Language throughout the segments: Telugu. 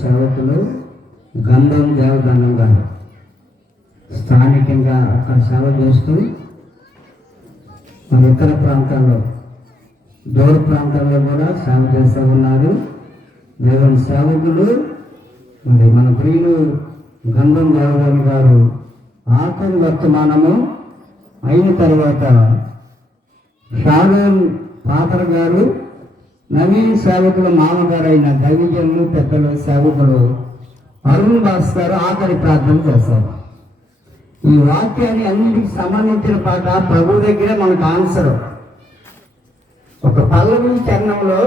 సేవకులు గంధం దేవదానం గారు స్థానికంగా అక్కడ సేవ చేస్తూ మరి ఇతర ప్రాంతాల్లో దూర ప్రాంతాల్లో కూడా సేవ చేస్తూ ఉన్నారు. దేవుని సేవకులు మరి మన ప్రియులు గంధం దేవదానం గారు ఆఖరి వర్తమానము అయిన తర్వాత షాలోన్ పాత్ర గారు నవీన్ సేవకుల మామగారైన దైవజనులు పెద్దలు సేవకులు అరుణ్ దాస్ గారు ఆఖరి ప్రార్థన చేస్తారు. ఈ వాక్యాన్ని అన్నిటికి సంబంధించిన పాట ప్రభు దగ్గరే మనకు ఆన్సర్. ఒక పల్లవి చరణంలో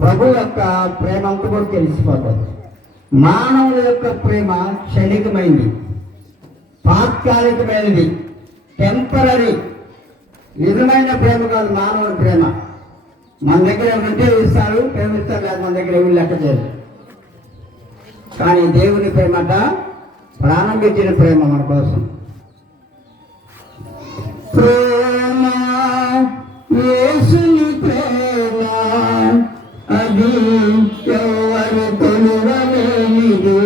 ప్రభు యొక్క ప్రేమ అంతా కూడా తెలిసిపోతుంది. మానవుల యొక్క ప్రేమ క్షణికమైంది, తాత్కాలికమైనది, టెంపరీ. నిజమైన ప్రేమ కాదు మానవుల ప్రేమ. మన దగ్గర ఉంటే ఇస్తారు, ప్రేమిస్తారు కాదు, మన దగ్గర ఏమి లెక్క చేయదు. కానీ దేవుని ప్రేమట ప్రాణం పెట్టిన ప్రేమ మన కోసం. ప్రేమ యేసుని ప్రేమ అది ఎవరు కొలువలేనిది,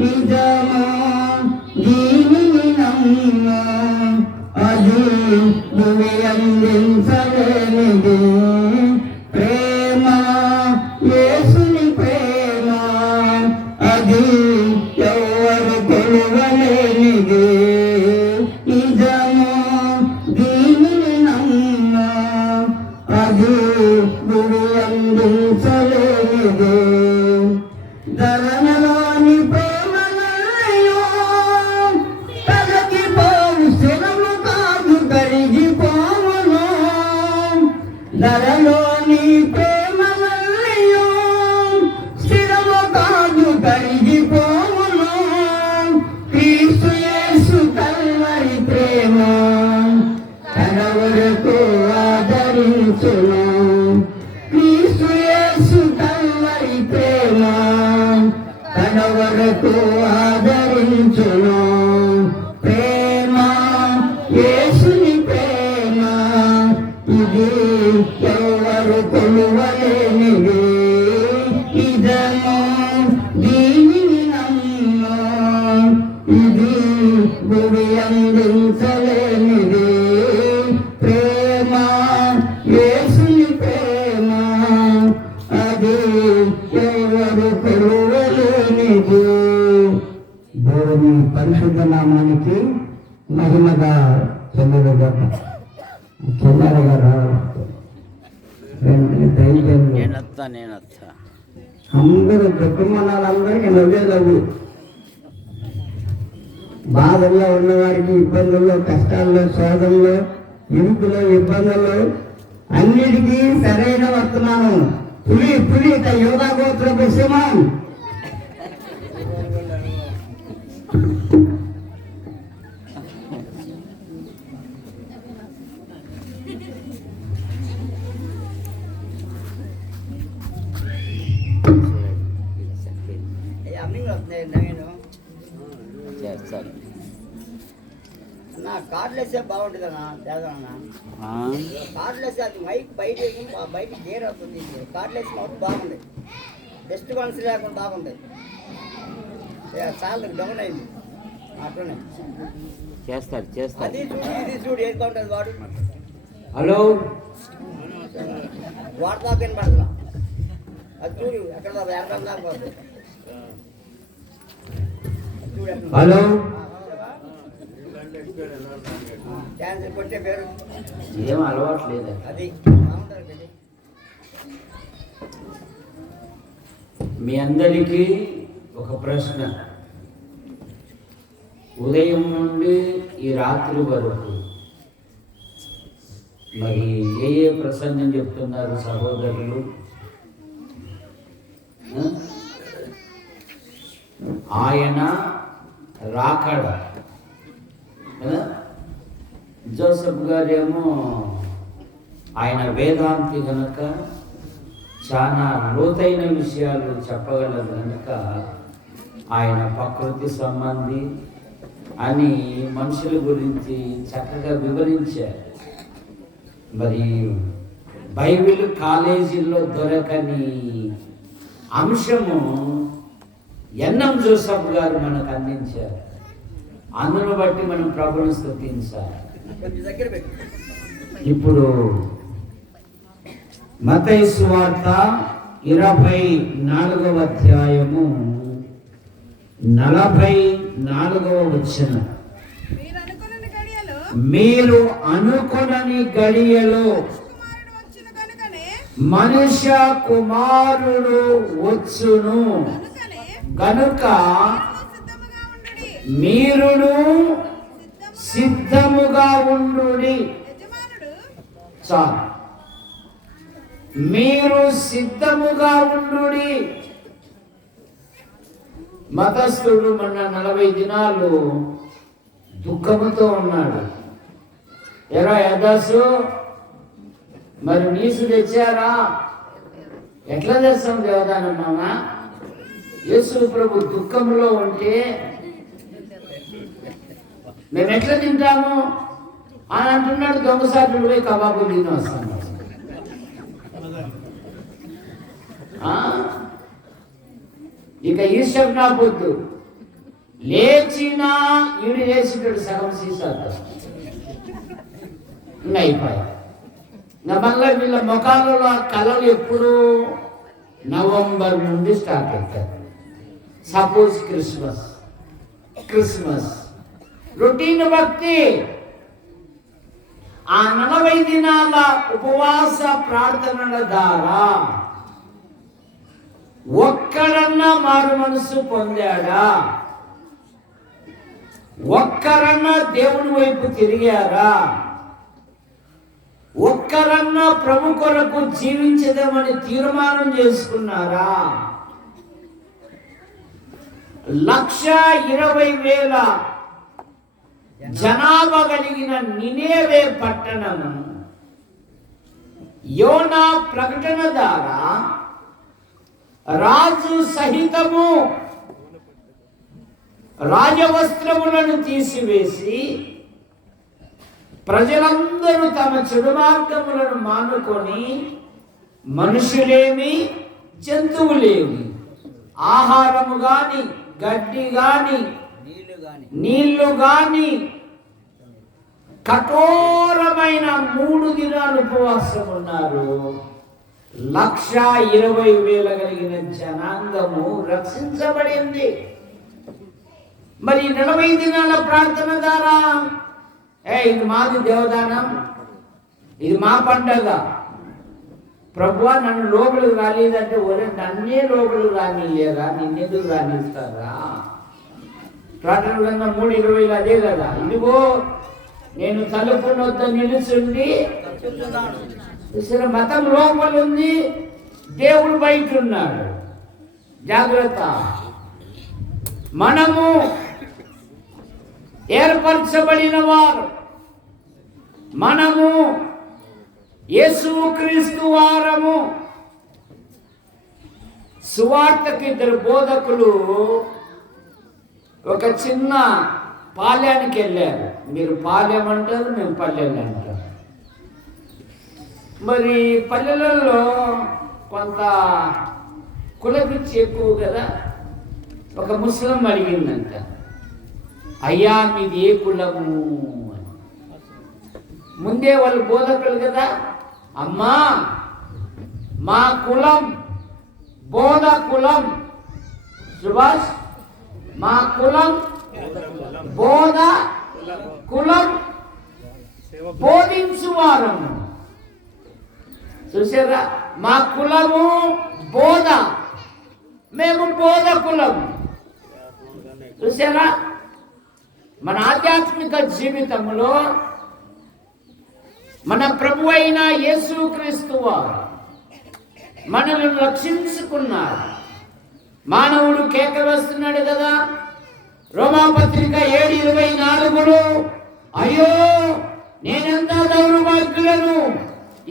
నిజమా దీనిని నమ్మ అది భూమి అందించలేనిది. ప్రేమ యేసుని ప్రేమ అది ఎవరు కొలువలేనిది, నిజమా దీనిని నమ్మ అది భూమి అందించలేనిది. ధరణలోని ప్రేమలయో తలకిపోవు శిలము కాదు కరిగిపోవును. ధరలోని ప్రేమలయో స్థిరము కాదు కరిగిపోవును. క్రీస్తు యేసు కల్వరి ప్రేమ తన వరకు ఆదరించును. క్రీస్తు యేసు కల్వరి ప్రేమ తన వరకు ఆదరించును. ప్రేమ యేసుని ప్రేమ ఇది ఎవరు కొలువలేనిది, నిజము దీనిని నమ్మ ఇది భూమి అందించలేనిది. ప్రేమ యేసుని ప్రేమ అది ఎవరు కొలువలేనిది. దేవుని పరిశుద్ధ నామానికి మహిమగా చెందగా చెందారుగా అందరూ కుటుంబాలందరికీ నవ్వేదవు. బాధల్లో ఉన్నవారికి, ఇబ్బందుల్లో, కష్టాల్లో, శోధంలో, ఇరుకులో, ఇబ్బందుల్లో అన్నిటికీ సరైన వర్తమానం. పులి యోగా గోత్ర విషయమాన్ చేస్తారు. నా కార్డ్లెస్ బాగుంటుంది అన్న, తేదన్నా కార్డ్లెస్ అది మైక్ బయట గేర్ అవుతుంది. కార్డ్లెస్ మాత్రం బాగుంది, బెస్ట్ వన్స్ లేకుండా బాగుంది. చాలా డౌన్ అయింది అట్లనే చేస్తారు. అది ఇది చూడు ఏది బాగుంటుంది వాడు. హలో వాడు దాకా వినపడుతున్నా, అది చూడు ఎక్కడ ఎక్కడ దాకా పోతుంది. హలో క్యాన్సర్ కొట్టే పేరు ఏం అలవాట్లేదు. అది మీ అందరికీ ఒక ప్రశ్న. ఉదయం నుండి ఈ రాత్రి వరకు మరి ఏ ప్రసంగం చెప్తున్నారు సహోదరులు? ఆయన రాకడ. జోసెఫ్ గారేమో ఆయన వేదాంతి కనుక చాలా లోతైన విషయాలు చెప్పగలరు కనుక ఆయన ప్రకృతి సంబంధి అని మనుషుల గురించి చక్కగా వివరించారు. మరి బైబిల్ కాలేజీల్లో దొరకని అంశము ఎన్ఎం జోసఫ్ గారు మనకు అందించారు. అందును బట్టి మనం ప్రభువును స్తుతించాలి. కొంచెం దగ్గర పెట్టు. ఇప్పుడు మత్తయి సువార్త 24వ అధ్యాయము 44వ వచనం. మీరు అనుకొనని గడియలో మనుష్య కుమారుడు వచ్చును గనుక మీరును సిద్ధముగా ఉండుడి. చాలు, మీరు సిద్ధముగా ఉండుడి. మతస్థుడు మొన్న 40 దినాలు దుఃఖముతో ఉన్నాడు. ఎరా యదాసు, మరి నీసు తెచ్చారా? ఎట్లా తెస్తాం దేవదానం మామ? యేసు ప్రభు దుఃఖంలో ఉంటే మేము ఎట్లా తింటాము అని అంటున్నాడు. దొంగసాటుడు పోయి కబాబు తిని వస్తాను. ఇక ఈశ్వర్ నా పొద్దు లేచినా ఈడు లేచిటాడు సగం సీసాతో ఇంకా అయిపోయా. ఇంకా మళ్ళీ వీళ్ళ ముఖాలలో కళలు ఎప్పుడు నవంబర్ నుండి స్టార్ట్ అవుతాయి. సపోజ్ క్రిస్మస్ రొటీన్ భక్తి. ఆ 40 దినాల ఉపవాస ప్రార్థనల ద్వారా ఒక్కరన్నా మారు మనసు పొందాడా? ఒక్కరన్నా దేవుని వైపు తిరిగారా? ఒక్కరన్నా ప్రభు కొరకు జీవించదామని తీర్మానం చేసుకున్నారా? 1,20,000 జనాభా కలిగిన నినేవే పట్టణము యోనా ప్రకటన ద్వారా రాజు సహితము రాజవస్త్రములను తీసివేసి ప్రజలందరూ తమ చెడు మార్గములను మానుకొని మనుషులేమి జంతువులేమి ఆహారము గాని గడ్డి గాని నీళ్లు గాని కఠోరమైన 3 దినాలు ఉపవాసం ఉన్నారు. 1,20,000 కలిగిన జనాంగము రక్షించబడింది. మరి 40 దినాల ప్రార్థన ద్వారా ఇది మాది దేవదానం, ఇది మా పండగ, ప్రభువా నన్ను లోపలికి రాలేదంటే ఒరే నన్నే లోపలికి రానిలేరా, నిన్నెందుకు రానిస్తారా? ప్రార్థన గ్రంథం 3:20 అదే కదా. ఇదిగో నేను తలుపు వద్ద నిలుచుండి మతం లోపల ఉంది, దేవుడు బయట ఉన్నాడు. జాగ్రత్త. మనము ఏర్పరచబడిన వారు, మనము యేసుక్రీస్తు వారము. సువార్తకి 2 బోధకులు ఒక చిన్న పాలెనికి వెళ్ళారు. మీరు పాలెం అంటారు, మేము పల్లెలు అంటారు. మరి పల్లెలలో కొంత కులపిచ్చి ఎక్కువ కదా. ఒక ముస్లిం అడిగిందంట, అయ్యా మీది ఏ కులము అని. ముందే వాళ్ళు బోధకులు కదా, అమ్మా మా కులం బోధ కులం, సుభాష్ మా కులం బోధ కులం, బోధించువారము. చూసారా, మా కులము బోధ, మేము బోధ కులం. చూసారా, మన ఆధ్యాత్మిక జీవితంలో మన ప్రభు అయిన యేసుక్రీస్తు వారు మనల్ని రక్షించుకున్నారు. మానవుడు కేక వేస్తున్నాడు కదా, రోమాపత్రిక 7:24, అయ్యో నేనెంత దౌర్భాగ్యులను,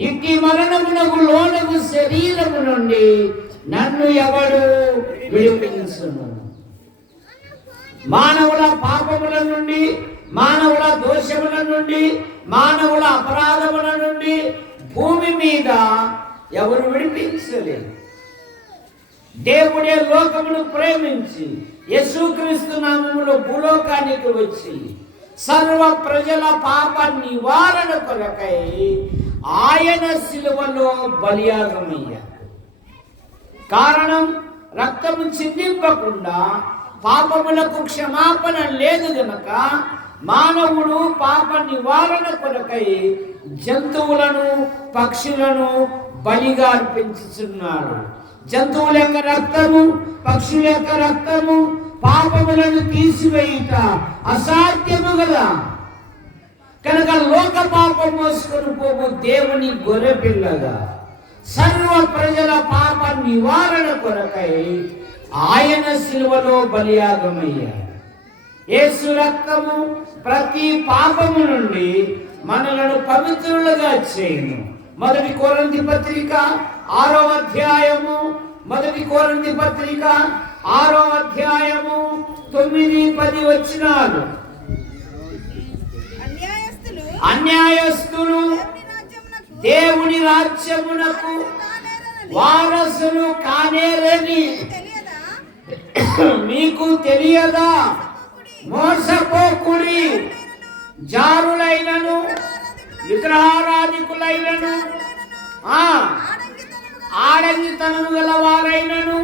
ఇట్టి మరణమునకు లోనగు శరీరము నుండి నన్ను ఎవడు విడిపించును? మానవుల పాపముల నుండి, మానవుల దోషముల నుండి, మానవుల అపరాధముల నుండి భూమి మీద ఎవరు విడిపించలేదు. దేవుడే లోకమును ప్రేమించి యేసుక్రీస్తు నామములో భూలోకానికి వచ్చి సర్వ ప్రజల పాప నివారణ కొరకై ఆయన శిలువలో బలియాగమయ్యారు. కారణం, రక్తము చిందింపకుండా పాపములకు క్షమాపణ లేదు గనక మానవుడు పాప నివారణ కొరకై జంతువులను పక్షులను బలిగా అర్పించుచున్నాడు. జంతువుల యొక్క రక్తము, పక్షుల యొక్క రక్తము పాపములను తీసివేయుట అసాధ్యము కదా. కనుక లోక పాపం మోసుకొని పోవు దేవుని గొర్రెపిల్లగా సర్వ ప్రజల పాప నివారణ కొరకై ఆయన శిలువలో బలియాగమయ్యాడు. యేసు రక్తము ప్రతి పాపము నుండి మనలను పవిత్రులుగా చేయును. మొదటి కొరింథీ పత్రిక 6వ అధ్యాయము, మొదటి కొరింథీ పత్రిక 6వ అధ్యాయము 9-10 వచనాలు. అన్యాయస్తులు దేవుని రాజ్యమునకు వారసులు కానేరని మీకు తెలియదా? మోసపోకుడి, జారులైనను విగ్రహారాధికులైనను ఆడంగితనము గలవారైనను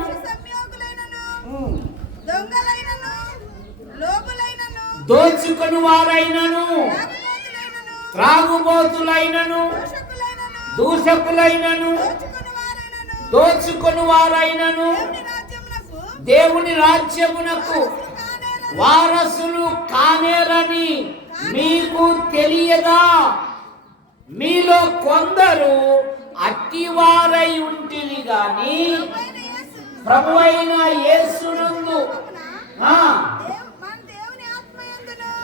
దోచుకొని వారైనను త్రాగుబోతులైనను దూషకులైనను దోచుకొని వారైనను దేవుని రాజ్యమునకు వారసులు కానేరని మీకు తెలియదా? మీలో కొందరు అట్టివారై ఉంటిరి గాని ప్రభువైన యేసునందు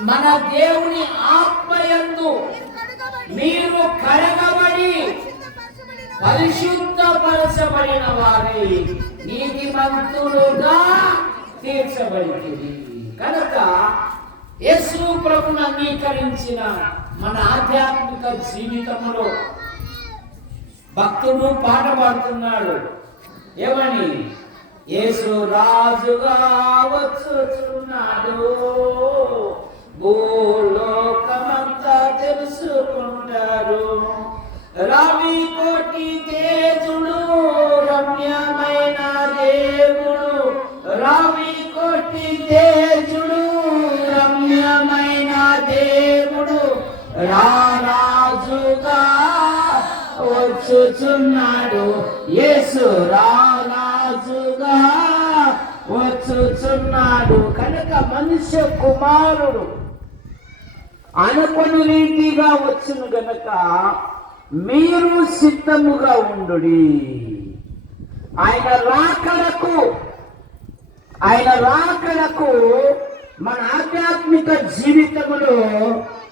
మన దేవుని ఆత్మయందు మీరు కడగబడి పరిశుద్ధపరచబడిన వారై నీతిమంతులుగా తీర్చబడింది. కనుక యేసు ప్రభువును అంగీకరించిన మన ఆధ్యాత్మిక జీవితంలో భక్తుడు పాట పాడుతున్నాడు. ఏమని? యేసు రాజుగా వచ్చుచున్నాడు, భూలోకమంతా తెలుసుకుంటారు. రవి కోటి తేజుడు, రమ్యమైన దేవుడు, రవి కోటి తేజుడు, రమ్యమైన దేవుడు రారాజుగా వచ్చుచున్నాడు. యేసు రారాజుగా వచ్చుచున్నాడు. కనుక మనుష్య కుమారుడు అనుకుని రీతిగా వచ్చును గనక మీరు సిద్ధముగా ఉండుడి. ఆయన రాకడకు మన ఆధ్యాత్మిక జీవితంలో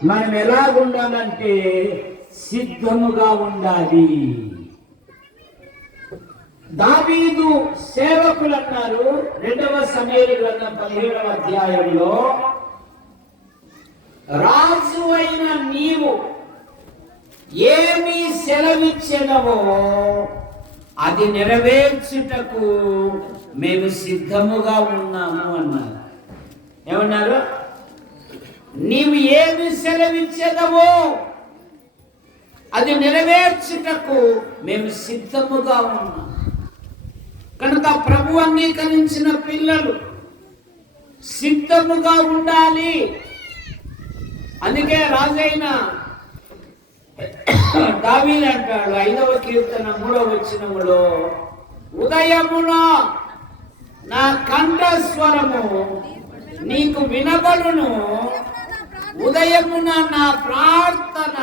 మనం ఎలాగుండాలంటే సిద్ధముగా ఉండాలి. దావీదు సేవకులు అన్నారు 2వ సమూయేలు గ్రంథం 17వ అధ్యాయంలో, రాజు అయిన నీవు ఏమి సెలవిచ్చెదవో అది నెరవేర్చుటకు మేము సిద్ధముగా ఉన్నాము అన్నారు. ఏమన్నారు? నీవు ఏమి సెలవిచ్చెదవో అది నెరవేర్చుటకు మేము సిద్ధముగా ఉన్నాం. కనుక ప్రభు అంగీకరించిన పిల్లలు సిద్ధముగా ఉండాలి. అందుకే రాజైన దావీదు అంటాడు 5వ కీర్తన 3వ వచనములో, ఉదయమున నా కంఠస్వరము నీకు వినబడును, ఉదయమున నా ప్రార్థన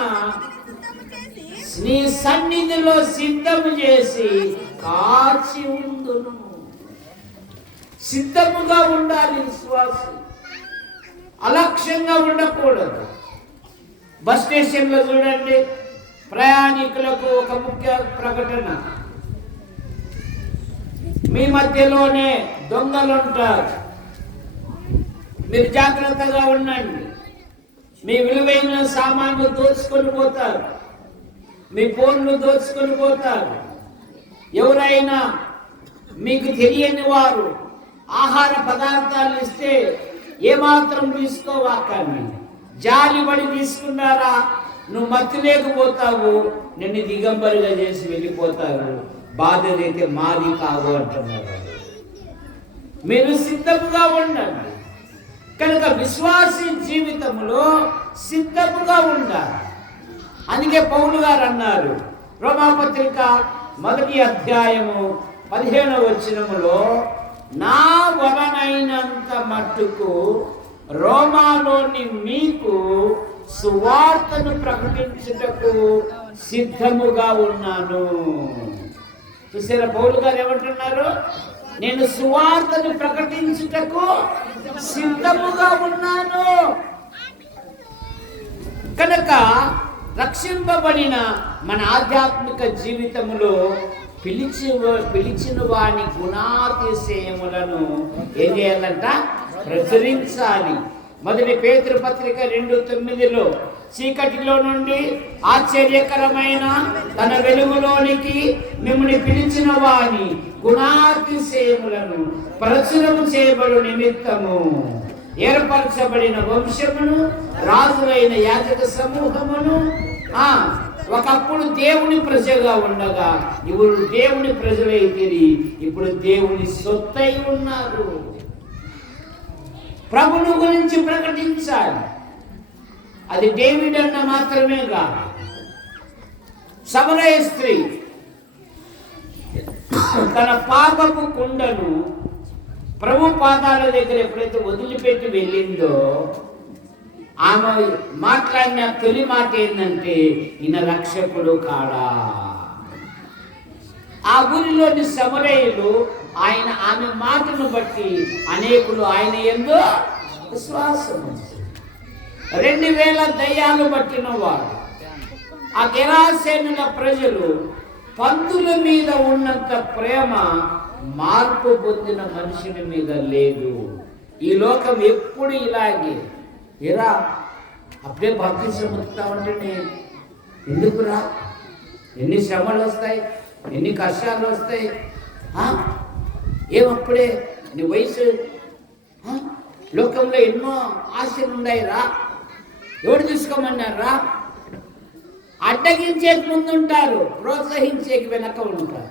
నీ సన్నిధిలో సిద్ధము చేసి కాచి ఉందును. సిద్ధముగా ఉండాలి విశ్వాసం, అలక్ష్యంగా ఉండకూడదు. బస్ స్టేషన్లో చూడండి, ప్రయాణికులకు ఒక ముఖ్య ప్రకటన, మీ మధ్యలోనే దొంగలు ఉంటారు, మీరు జాగ్రత్తగా ఉండండి. మీ విలువైన సామాన్లు దోచుకొని పోతారు, మీ ఫోన్లు దోచుకొని పోతారు. ఎవరైనా మీకు తెలియని వారు ఆహార పదార్థాలు ఇస్తే ఏమాత్రం తీసుకోవాకండి. జాలిపడి తీసుకున్నారా, నువ్వు మత్తు లేకపోతావు, నిన్ను దిగంబరిగా చేసి వెళ్ళిపోతారు. బాధ్యత అయితే మాది కాదు అంటున్నారు. మీరు సిద్ధముగా ఉండండి. కనుక విశ్వాసి జీవితంలో సిద్ధముగా ఉండాలి. అందుకే పౌలు గారు అన్నారు, రోమాపత్రిక 1వ అధ్యాయము 15వ వచనములో, నా వలనైనంత మట్టుకు రోమాలోని మీకు సువార్తను ప్రకటించుటకు సిద్ధముగా ఉన్నాను. చూసారా, పౌలు గారు ఏమంటున్నారు? నేను సువార్తను ప్రకటించుటకు సిద్ధముగా ఉన్నాను. కనుక రక్షింపబడిన మన ఆధ్యాత్మిక జీవితములో పిలిచిన వాని గుణాతిశయములను ఏం చేయాలంట? ప్రచురించాలి. 1 పేతురు పత్రిక 2:9 చీకటిలో నుండి ఆశ్చర్యకరమైన తన వెలుగులోనికి మిమ్మల్ని పిలిచిన వాని గుణాతిశయములను ప్రచురము చేయబడు నిమిత్తము ఏర్పరచబడిన వంశమును, రాజులైన యాజక సమూహమును, ఒకప్పుడు దేవుని ప్రజగా ఉండగా ఇప్పుడు దేవుని ప్రజలైతిరి, ఇప్పుడు దేవుని సొత్తై ఉన్నారు. ప్రభుని గురించి ప్రకటించాలి. అది డేవిడ్ అన్న మాత్రమే కాదు. సమరయ స్త్రీ తన పాపపు కుండను ప్రభు పాదాల దగ్గర ఎప్పుడైతే వదిలిపెట్టి వెళ్ళిందో, ఆమె మాట్లాడిన తొలి మాట ఏంటంటే, ఈయన రక్షకుడు కాడా. ఆ ఊరిలోని సమరయులు ఆమె మాటను బట్టి అనేకులు ఆయన యందు విశ్వాసం 2000 దయ్యాలు పట్టిన వాడు. ఆ గెరాసేనుల ప్రజలు పందుల మీద ఉన్నంత ప్రేమ మార్పు పొందిన మనుషుని మీద లేదు. ఈ లోకం ఎప్పుడు ఇలాగే, ఎరా అప్పుడే బాప్తిసం పొందుతామంటే ఎందుకురా, ఎన్ని శ్రమలు వస్తాయి, ఎన్ని కష్టాలు వస్తాయి, ఏమప్పుడే నీ వయసు, లోకంలో ఎన్నో ఆశలు ఉన్నాయిరా, ఎవడు తీసుకోమన్నారా? అడ్డగించేకి ముందుంటారు, ప్రోత్సహించేకి వెనక ఉంటారు.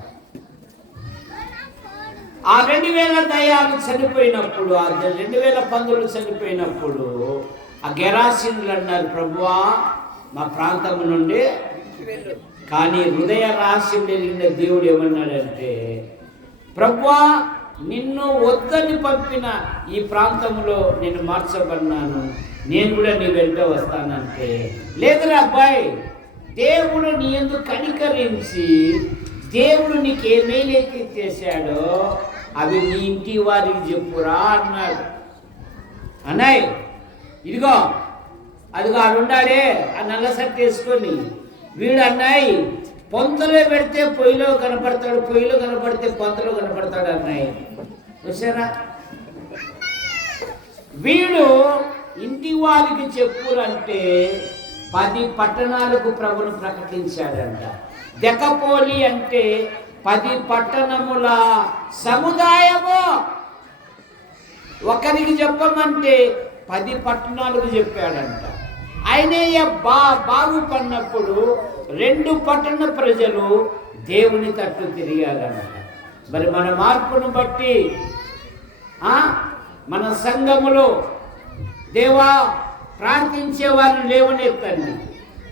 ఆ 2000 దయ్యాలు చనిపోయినప్పుడు, ఆ 2000 పందులు చనిపోయినప్పుడు ఆ గెరాసీనులు అన్నారు, ప్రభువా మా ప్రాంతం నుండి. కానీ హృదయ రహస్యం తెలిసిన దేవుడు ఏమన్నాడంటే, ప్రభువా నిన్ను వద్దని పంపిన ఈ ప్రాంతంలో నేను మార్చబడినాను, నేను కూడా నీ వెంట వస్తానంటే, లేదురా అబ్బాయి, దేవుడు నీ యందు కనికరించి దేవుడు నీకు ఏ మేలైతే చేశాడో అవి నీ ఇంటి వారికి చెప్పురా అన్నాడు. అన్నాయ్ ఇదిగో అదిగో ఆడున్నాడే ఆ నల్ల షర్ట్ వేసుకొని, వీడు అన్నాయి పొంతలో పెడితే పొయ్యిలో కనపడతాడు, పొయ్యిలో కనపడితే పొంతలో కనపడతాడు అన్నాయి. చూసారా, వీడు ఇంటి వారికి చెప్పులంటే 10 పట్టణాలకు ప్రభును ప్రకటించాడంట. దెకపోలి అంటే 10 పట్టణముల సముదాయము. ఒకరికి చెప్పమంటే 10 పట్టణాలకు చెప్పాడంట. ఆయనయ్య బాగుపడినప్పుడు 2 పట్టణ ప్రజలు దేవుని తట్టు తిరిగారంట. మరి మన మార్పును బట్టి మన సంఘములో దేవా ప్రార్థించే వారిని లేవనెత్తండి,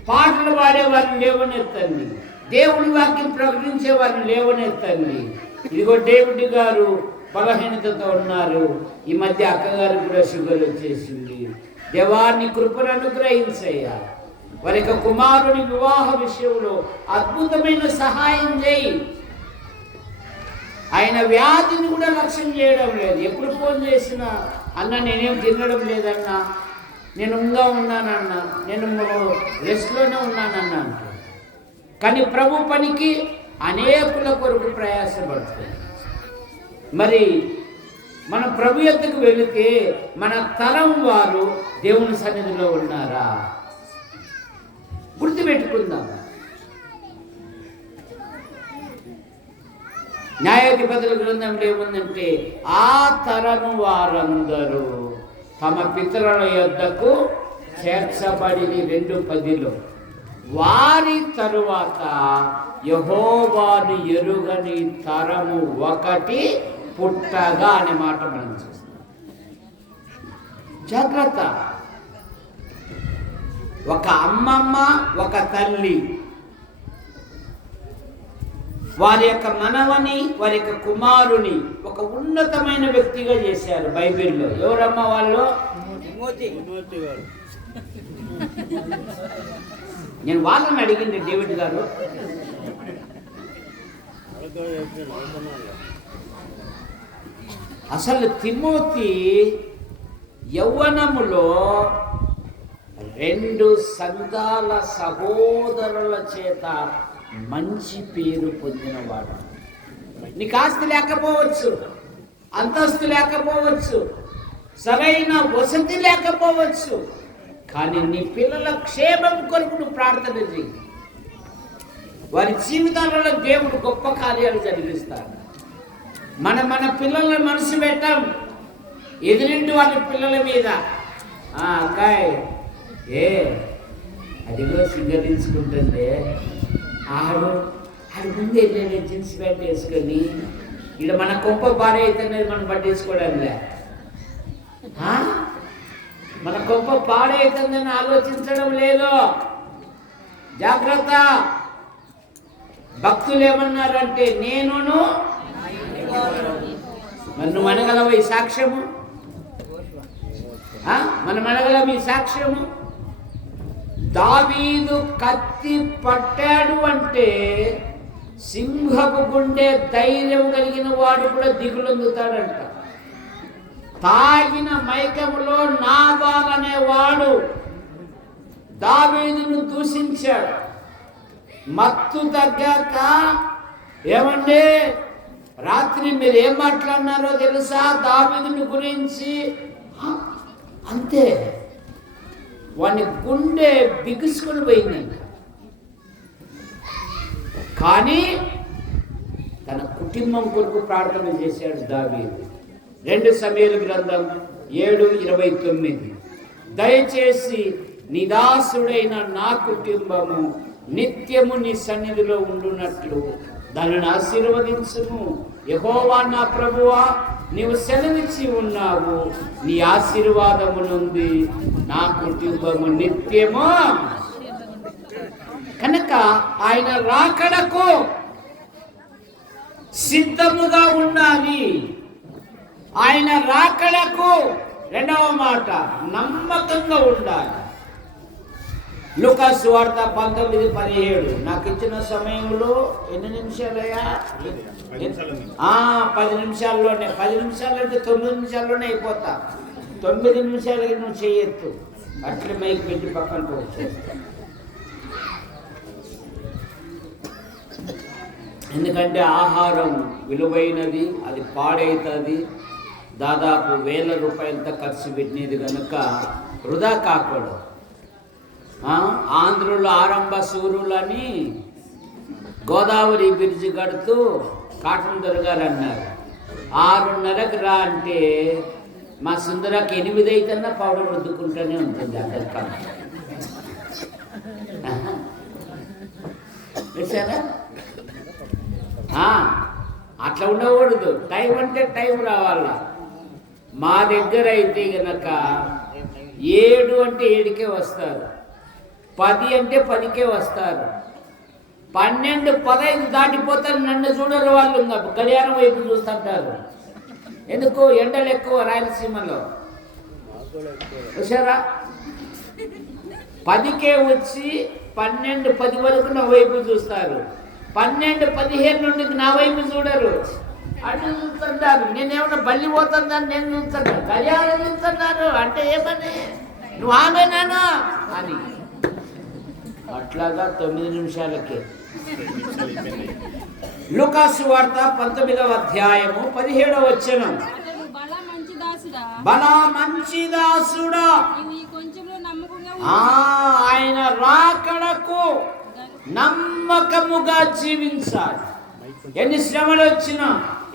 పాటలు పాడేవారిని లేవనెత్తండి, దేవుని వాక్యం ప్రకటించే వారిని లేవనెత్తండి. ఇదిగో డేవిడ్ గారు బలహీనతతో ఉన్నారు. ఈ మధ్య అక్కగారు కూడా షుగర్ వచ్చేసింది. దేవాన్ని కృపను అనుగ్రహించయ్యా. వారి యొక్క కుమారుని వివాహ విషయంలో అద్భుతమైన సహాయం చేయి. ఆయన వ్యాధిని కూడా లక్ష్యం చేయడం లేదు. ఎప్పుడు ఫోన్ చేసినా అన్న నేనేం తినడం లేదన్నా, నేను ఇంకా ఉన్నానన్నా, నేను రెస్ట్లోనే ఉన్నానన్నా అంట. కానీ ప్రభు పనికి అనేకుల కొరకు ప్రయాసపడుతుంది. మరి మన ప్రభు యొద్దకు వెళితే మన తరం వారు దేవుని సన్నిధిలో ఉన్నారా? గుర్తుపెట్టుకుందాం. న్యాయాధిపతుల గ్రంథంలో ఏముందంటే ఆ తరము వారందరూ తమ పితరుల యొద్దకు చేర్చబడి 2:10 వారి తరువాత యెహోవాను ఎరుగని తరము ఒకటి పుట్టగా అనే మాట మనం చూస్తాం. జాగ్రత్త. ఒక అమ్మమ్మ, ఒక తల్లి వారి యొక్క మనవని, వారి యొక్క కుమారుని ఒక ఉన్నతమైన వ్యక్తిగా చేశారు బైబిల్లో. ఎవరమ్మ వాళ్ళు? నేను వాళ్ళని అడిగింది డేవిడ్ గారు. అసలు తిమోతి యవ్వనములో 2 సంఘాల సహోదరుల చేత మంచి పేరు పొందినవాడు. నీకు ఆస్తి లేకపోవచ్చు, అంతస్తు లేకపోవచ్చు, సరైన వసతి లేకపోవచ్చు, కానీ నీ పిల్లల క్షేమం కొరకు నువ్వు ప్రార్థన చేయి. వారి జీవితాలలో దేవుడు గొప్ప కార్యాలు జరిగిస్తాడు. మన పిల్లల్ని మనసు పెట్టాం ఎదురింటి వాళ్ళ పిల్లల మీద. అక్కాయ్ అదిగో సింగరించుకుంటుందే, ఆడు ముందు వెళ్ళే జీన్స్ ప్యాంట్ వేసుకొని ఇలా మన కొంప భార్య అవుతున్నది మనం పట్టించుకోవడంలే. మన కొంప పాడవుతుందని ఆలోచించడం లేదు. జాగ్రత్త. భక్తులు ఏమన్నారంటే నేనును. మరి నువ్వు అనగలవ ఈ సాక్ష్యము? మనం అనగలవ ఈ సాక్ష్యము? దావీదు కత్తి పట్టాడు అంటే సింహపు గుండె ధైర్యం కలిగిన వాడు కూడా దిగులొందుతాడంట. తాగిన మైకములో నాబాల్ అనేవాడు దావీదును దూషించాడు. మత్తు తగ్గాక ఏమండి రాత్రి మీరు ఏం మాట్లాడినారో తెలుసా దావీదుని గురించి? అంతే, వాని గుండె బిగుసుకుని పోయిందంట. కానీ తన కుటుంబం కొరకు ప్రార్థన చేశాడు దావీదు. 2 సమూయేలు గ్రంథం 7:29 దయచేసి నీ దాసుడైన నా కుటుంబము నిత్యము నీ సన్నిధిలో ఉండునట్లు దానిని ఆశీర్వదించుము. యెహోవా నా ప్రభువా, నీవు సెలవిచ్చి ఉన్నావు, నీ ఆశీర్వాదము నుండి నా కుటుంబము నిత్యము. కనుక ఆయన రాకడకు సిద్ధముగా ఉండాలి. ఆయన రాకడకు రెండవ మాట నమ్మకంగా ఉండాలి. లూకా సువార్త 19:17 నాకు ఇచ్చిన సమయంలో ఎన్ని నిమిషాలయ్యా? 10 నిమిషాల్లోనే. 10 నిమిషాలంటే 9 నిమిషాల్లోనే అయిపోతా. 9 నిమిషాలకి నువ్వు చేయొద్దు, అట్లే మైక్ పెట్టి పక్కన పోవచ్చు. ఎందుకంటే ఆహారం విలువైనది, అది పాడవుతుంది. దాదాపు 1000 రూపాయలతో ఖర్చు పెట్టినది కనుక వృధా కాకూడదు. ఆంధ్రులు ఆరంభ సూరులని గోదావరి బ్రిడ్జి కడుతూ కాటన్ దొరగారు అన్నారు. 6:30కి రా అంటే మా సుందరకి 8 అయితేనా పౌడర్ రుద్దుకుంటూనే ఉంటుంది అక్కడ. చూసారా? అట్లా ఉండకూడదు. టైం అంటే టైం రావాలా. మా దగ్గర అయితే గనక 7 అంటే 7కే వస్తారు, 10 అంటే 10కే వస్తారు, 12, 15 దాటిపోతారు. నన్ను చూడరు వాళ్ళు, గడియారం వైపు చూస్తుంటారు. ఎందుకు? ఎండలు ఎక్కువ రాయలసీమలో. చూసారా? 10కే వచ్చి 12, 10 వరకు నా వైపు చూస్తారు. 12, 15 నుండి నా వైపు చూడరు. అటు చూస్తుంటారు. నేనేమన్నా బల్లి పోతుందని నేను చూస్తున్నాను, గడియారం చూస్తున్నారు. అంటే ఏమని? నువ్వు ఆమెనానా అని. అట్లాగా 9 నిమిషాలకే. లూకా సువార్త 19వ అధ్యాయము 17వ వచనం. బలా మంచి దాసుడా, ఆయన రాకడకు నమ్మకముగా జీవించాలి. ఎన్ని శ్రమలు వచ్చినా,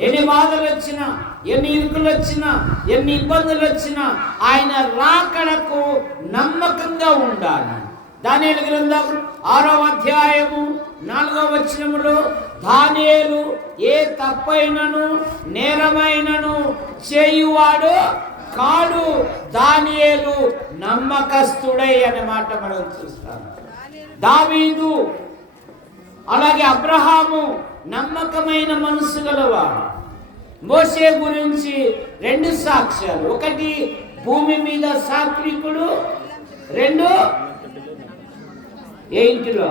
ఎన్ని బాధలు వచ్చినా, ఎన్ని ఇరుకులు వచ్చినా, ఎన్ని ఇబ్బందులు వచ్చినా ఆయన రాకడకు నమ్మకంగా ఉండాలి. దానియేలు గ్రంథం 6వ అధ్యాయము 4వ వచనములో దానియేలు ఏ తప్పైనను నేరమైనను చేయువాడు కాడు, దానియేలు నమ్మకస్తుడై అనే మాట మనం చూస్తాం. దావీదు అలాగే అబ్రహాము నమ్మకమైన మనసు గలవాడు. మోషే గురించి 2 సాక్ష్యాలు, ఒకటి భూమి మీద సాత్వికుడు, 2 ఏ ఇంటిలో?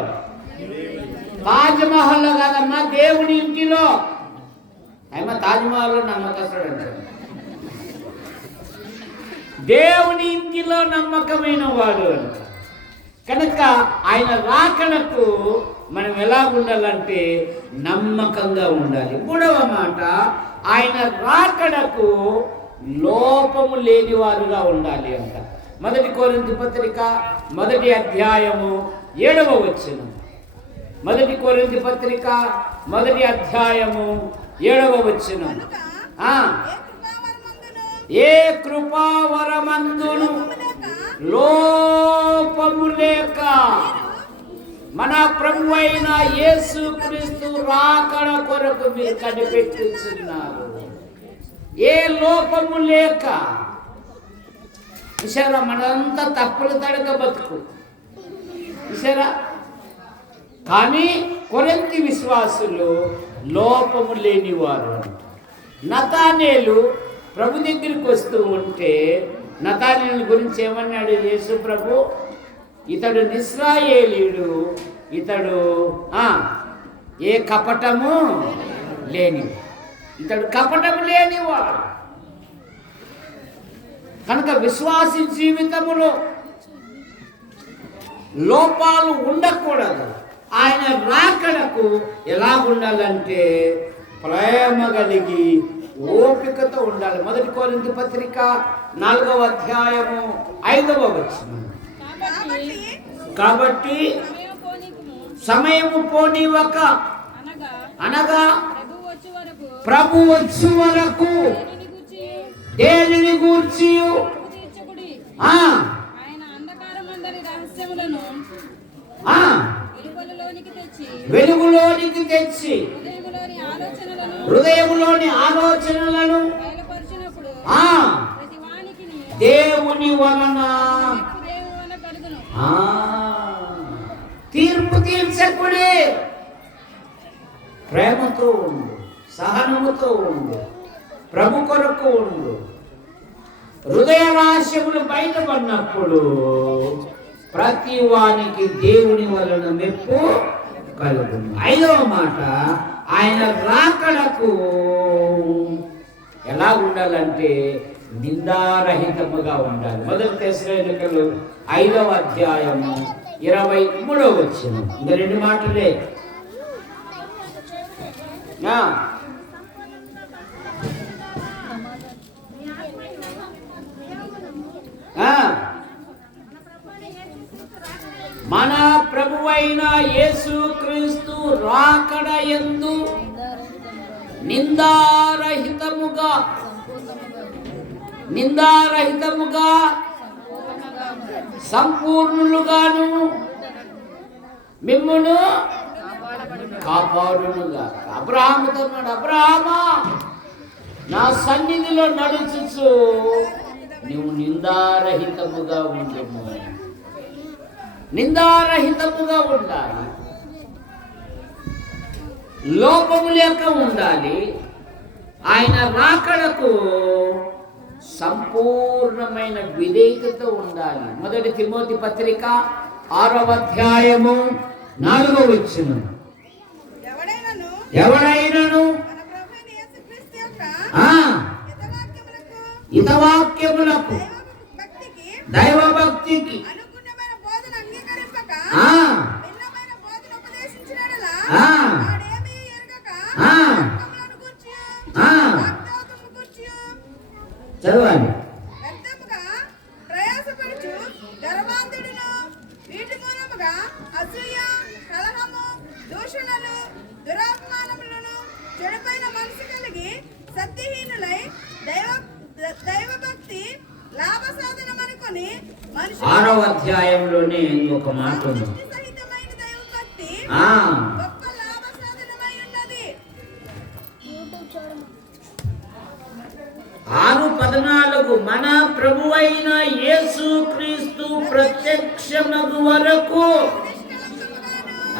తాజ్మహల్లో కాదమ్మా, దేవుని ఇంటిలో. ఏమో తాజ్మహల్లో నమ్మకస్తుడు అంటారు. దేవుని ఇంటిలో నమ్మకమైన వాడు అంట. కనుక ఆయన రాకడకు మనం ఎలా ఉండాలంటే నమ్మకంగా ఉండాలి. 3వ మాట, ఆయన రాకడకు లోపము లేని వారుగా ఉండాలి అంట. 1 కొరింథీ పత్రిక 1వ అధ్యాయము 7వ వచనం. 1 కొరింథీ పత్రిక 1వ అధ్యాయము 7వ వచనం. ఏ కృపావరమందును లోపము లేక మన ప్రభు అయిన యేసుక్రీస్తు రాకడ కొరకు మీరు కనిపెట్టుచున్నారు. ఏ లోపము లేక. చూసారా, మనంతా తప్పులు తడక బతుకు చూసారా. కానీ కొరింథీ విశ్వాసులు లోపము లేనివారు. నతానేలు ప్రభు దగ్గరికి వస్తూ ఉంటే నతానేలు గురించి ఏమన్నాడు యేసు ప్రభు? ఇతడు నిస్రాయేలీయుడు, ఇతడు ఏ కపటము లేని, ఇతడు కపటము లేనివాడు. కనుక విశ్వాసి జీవితములో లోపాలు ఉండకూడదు. ఆయన రాకడకు ఎలా ఉండాలంటే ప్రేమ కలిగి ఓపికతో ఉండాలి. 1 కొరింథీ పత్రిక 4వ అధ్యాయము 5వ వచనం. కాబట్టి సమయము పోనివ్వక, అనగా ప్రభు వచ్చు వరకు దేనిని గూర్చి వెలుగులోనికి తెచ్చి హృదయములోని ఆలోచనలను దేవుని వలన తీర్పు తీర్చకుడే. ప్రేమతో ఉండు, సహనముతో ఉండు, ప్రభు కొరకు ఉండు. హృదయ రహస్యములు బయటపడినప్పుడు ప్రతి వానికి దేవుని వలన మెప్పు కలుగును. 5వ మాట, ఆయన రాకడకు ఎలా ఉండాలంటే నిందారహితముగా ఉండాలి. 1 తెస్సలోనికలు 5వ అధ్యాయము 23వ వచనం. ఇంకా 2 మాటలే. మన ప్రభువైన యేసుక్రీస్తు రాకడ యందు నిందారహితముగా సంపూర్ణులుగాను మిమ్మును కాపాడునుగా. అబ్రహాముతో అన్నాడు, అబ్రహామా నా సన్నిధిలో నడుచుచు నువ్వు నిందారహితముగా ఉండము. నిందారహితముగా ఉండాలి, లోపము లేక ఉండాలి. ఆయన రాకడకు సంపూర్ణమైన విధేయతతో ఉండాలి. 1 తిమోతి పత్రిక 6వ అధ్యాయము 4వ వచనం. ఎవడైనను హితవాక్యములకు దైవభక్తికి చదవాలి. ప్రయాసపడుచు గర్వాంధుడును వీటి మూలముగా అసూయ, కలహము, దూషణలు, దురాత్మానములను వ్యక్తి లాభ సాధనమనుకొని మనిషి 6వ అధ్యాయంలోనే ఒక మాట ఉంది. సహితమైన దైవభక్తి ఆ, గొప్ప లాభ సాధనమై ఉన్నది. 6:14 మన ప్రభువైన యేసు క్రీస్తు ప్రత్యక్షమగు వరకు.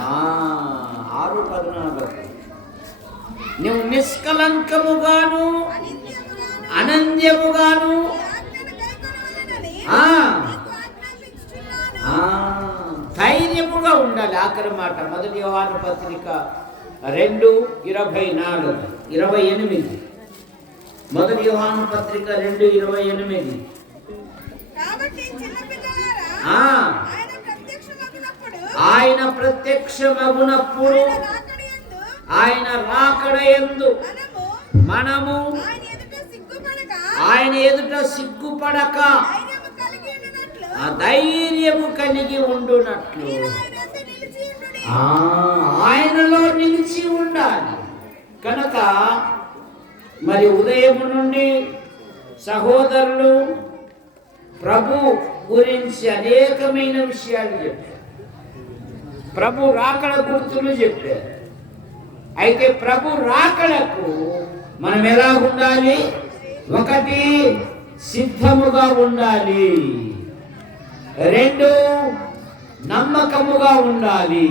6:14 నువ్వు నిష్కలంకముగాను అనంద్యముగాను ఆ, ధైర్యముగా ఉండాలి. ఆఖరి మాట మొదటి యోహాను పత్రిక 2:24-28. మొదటి యోహాను పత్రిక 2:28. కాబట్టి చిన్న పిల్లలారా, ఆ, ఆయన ప్రత్యక్షమగునప్పుడు ఆయన రాకడయందు మనము ఆయన ఎదుట సిగ్గుపడక ఆ ధైర్యము కలిగి ఉండునట్లు ఆయనలో నిలిచి ఉండాలి. కనుక మరి ఉదయం నుండి సహోదరులు ప్రభు గురించి అనేకమైన విషయాలు చెప్పారు. ప్రభు రాకడ గుర్తులు చెప్పారు. అయితే ప్రభు రాకడకు మనం ఎలా ఉండాలి? 1 సిద్ధముగా ఉండాలి, 2 నమ్మకముగా ఉండాలి,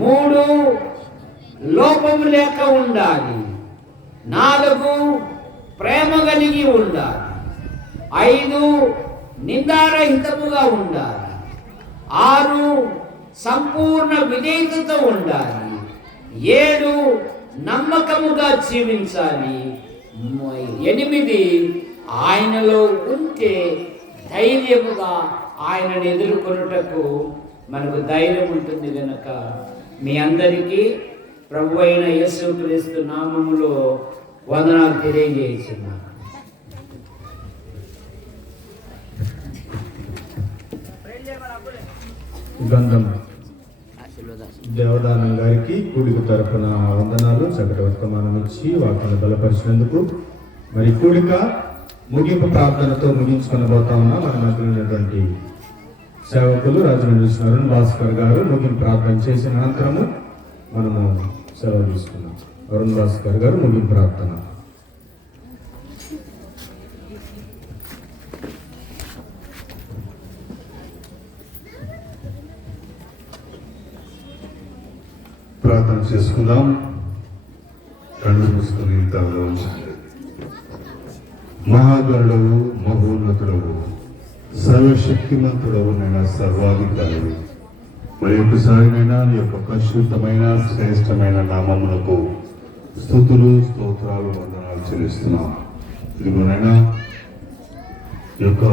3 లోపము లేక ఉండాలి, 4 ప్రేమ కలిగి ఉండాలి, 5 నిందారహితముగా ఉండాలి, 6 సంపూర్ణ విధేయతతో ఉండాలి, 7 నమ్మకముగా జీవించాలి, 8 ఆయనలో ఉంటే ధైర్యముగా ఆయనను ఎదుర్కొనుటకు మనకు ధైర్యం ఉంటుంది. కనుక మీ అందరికీ ప్రభు అయిన యేసుక్రీస్తు నామములో వందనాలు తెలియజేస్తున్నాను. గంధం దేవదానం గారికి కూడిక తరపున వందనాలు, చక్కటి వర్తమానం ఇచ్చి వాటిని బలపరిచినందుకు. మరి కూడిక ముగింపు ప్రార్థనతో ముగించుకొనబోతా ఉన్నా. మన మధ్య ఉన్నటువంటి సేవకులు రాజమండ్రి అరుణ్ భాస్కర్ గారు ముగింపు ప్రార్థన చేసిన అనంతరము మనము సెలవు తీసుకున్నాం. అరుణ్ భాస్కర్ గారు ముగింపు ప్రార్థన. ప్రార్థన చేసుకుందాం. కళ్ళు మూసుకుని తలలో ఉంచండి. మహాగరుడవు, మహోన్నతుడవు, సర్వశక్తిమంతుడవు, నైనా సర్వాధికారుడు, మరి ఒకసారినైనా నీ యొక్క పరిశుద్ధమైన శ్రేష్టమైన నామమునకు స్తుతులు, స్తోత్రాలు, వందనాలు చెల్లిస్తున్నాం. ఇదిగోనైనా ఈ యొక్క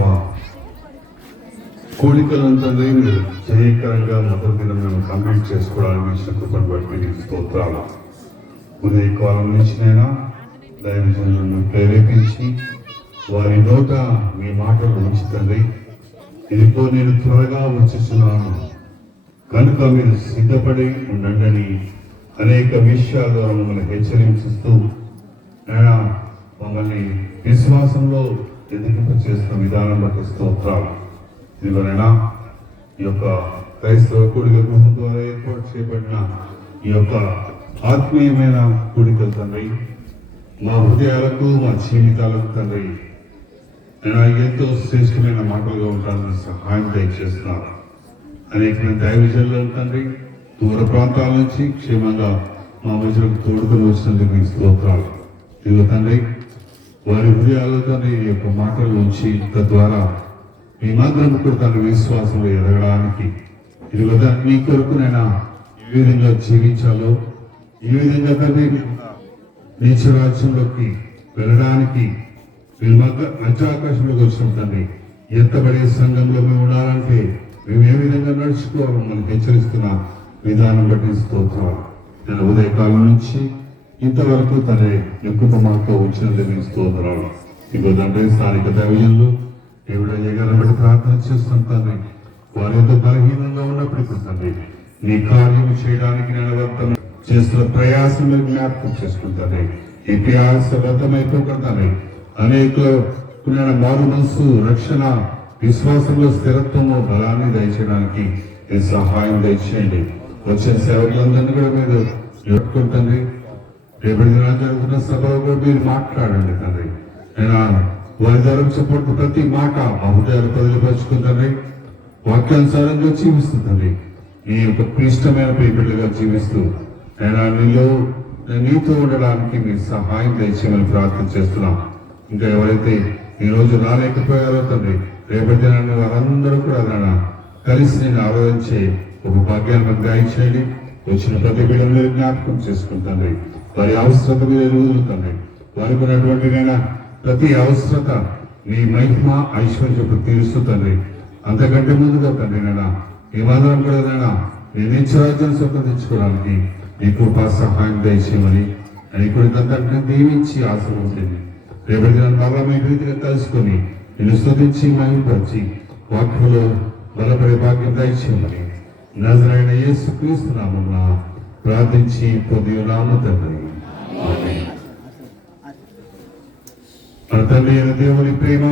కూడికలంతా మీరు జయకరంగా మొదటి దినం మేము కంప్లీట్ చేసుకోవడానికి ఇచ్చిన కృపను బట్టి నీకు స్తోత్రాలు. ఉదయకాలం నుంచినైనా దైవజనులను ప్రేరేపించి వారి నోట మీ మాటలు ఉంచుతండి. ఇదిగో నేను త్వరగా వచ్చేస్తున్నాను కనుక మీరు సిద్ధపడి ఉండండి అనేక విషయాల ద్వారా మమ్మల్ని హెచ్చరించుతూ నేను మమ్మల్ని విశ్వాసంలో ఎదిగింప చేస్తున్న విధానం బట్టి స్తోత్రాలు. ఇదిగోనైనా ఈ యొక్క క్రైస్తవ కూడిక గృహం ద్వారా ఏర్పాటు చేయబడిన ఈ యొక్క ఆత్మీయమైన కూడికలు తండ్రి, మా హృదయాలకు మా జీవితాలకు తండ్రి నేను ఎంతో శ్రేష్టమైన మాటలుగా ఉంటానని సహాయం దయచేస్తున్నారు. అనేకమైన దైవజనులు తండ్రి దూర ప్రాంతాల నుంచి క్షేమంగా మా మధ్యలకు తోడుకొని వచ్చినందుకు మీకు స్తోత్రాలు. ఇదిగో తండ్రి వారి హృదయాల్లో తండ్రి ఈ యొక్క మాటలు ఉంచి తద్వారా మేమందరం కూడా తన విశ్వాసంలో ఎదగడానికి ఇదిగో మీ కొరకునైనా ఏ విధంగా జీవించాలో, ఏ విధంగా తండ్రి నీచ రాజ్యంలోకి వెళ్ళడానికి మధ్యాకాశంలోకి వచ్చిన తండ్రి ఎత్తబడే సంఘంలో మేము ఉండాలంటే మేము ఏ విధంగా నడుచుకోవాలో మనం హెచ్చరిస్తున్న విధానం బట్టి స్తోత్రాలు. నేను ఉదయకాలం నుంచి ఇంతవరకు తండ్రి ఎక్కువ మాతో వచ్చినందుకు మీకు స్తోత్రాలు. ఇగో తండ్రి స్థానిక దైవజనులు దేవుడు అయ్యగారిని బట్టి ప్రార్థన చేస్తాను తండ్రి. వారు ఎంతో బలహీనంగా ఉన్నప్పటికీ తండ్రి నీ కార్యం చేయడానికి నేను వర్తన చేస్తున్న ప్రయాసం జ్ఞాపకం చేసుకుంటాను. ఈ ప్రయాస వ్యర్థమైపోకుండా అనేక నేను మారు మనసు, రక్షణ, విశ్వాసంలో స్థిరత్వము, బలాన్ని దయచేయడానికి మీరు సహాయం దయచేయండి. వచ్చిన సేవకులందరినీ కూడా మీరు పెట్టుకుంటుంది. రేపటి దినాలు జరుగుతున్న సభలో కూడా మీరు మాట్లాడండి తండ్రి. నేను వారి ద్వారా చెప్పబడుతున్న ప్రతి మాట మా హృదయాలు బదిలిపరుచుకుంటుంది. వాక్యానుసారంగా జీవిస్తుంది. నీ యొక్క క్లిష్టమైన ప్రియబిడ్డలుగా జీవిస్తూ నేను నీతో ఉండడానికి మీరు సహాయం దయచేయమని ప్రార్థన చేస్తున్నాం. ఇంకా ఎవరైతే ఈ రోజు రాలేకపోయారో తండ్రి, రేపటి దినాన్ని వారందరూ కూడా నాన్న కలిసి నేను ఆరాధించే ఒక భాగ్యాన్ని దయచేయండి. వచ్చిన ప్రతి బిడ్డలు జ్ఞాపకం చేసుకుంటుంది. వారి అవసరత మీద ఎదుగుతుంది. వారికి ఉన్నటువంటి ప్రతి అవసరత నీ మహిమ ఐశ్వర్యపు తీరుస్తుంది. అంతకంటే ముందుగా తండ్రి ఈ మాత్రం కూడా నీ నిత్యరాజ్యాన్ని స్వతంత్రించుకోవడానికి నీ కృపా సహాయం దయచేయమని నీ కొడుకంతటిని దీవించి ఆశీర్వదించండి. రేపటి దినాన్ని బాగా మీ రీతిగా కలుసుకొని నిన్ను స్తుతించి మహిమపరిచి వాక్యంలో బలపడే భాగ్యం దయచేయమని నజరైన యేసుక్రీస్తు నామమున ప్రార్థించి పొందియున్నాము తండ్రి. మన తండ్రి అయిన దేవుని ప్రేమ,